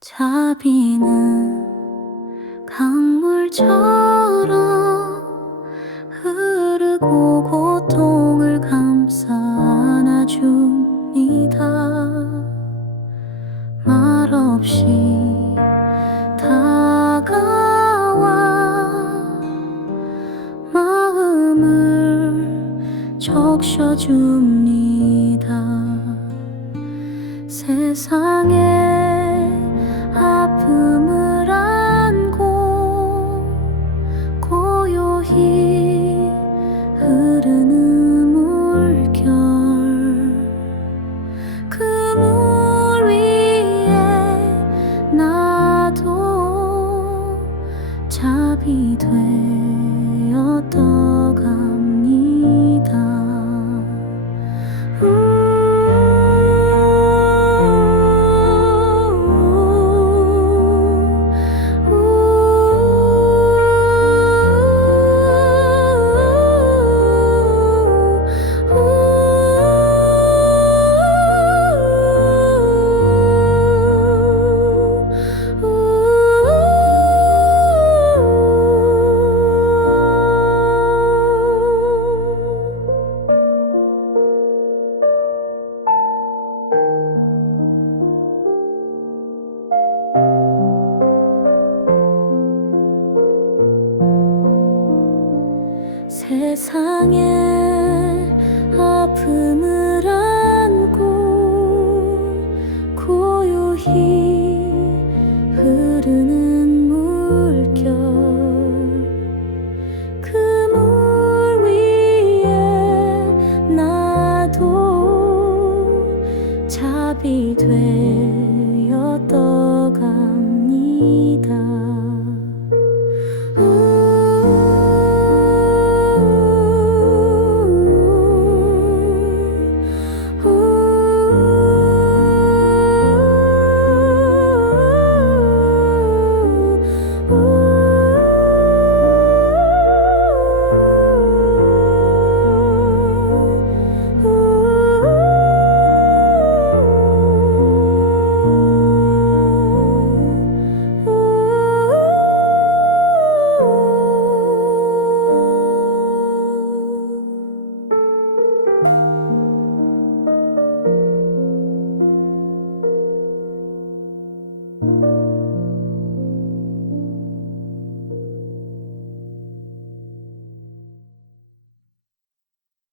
자비는 강물처럼 흐르고 고통을 감싸 안아줍니다. 말없이 다가와 마음을 적셔줍니다. 세상의 되어 떠 세상에 아픔을 안고 고요히 흐르는 물결. 그 물 위에 나도 잡이 돼.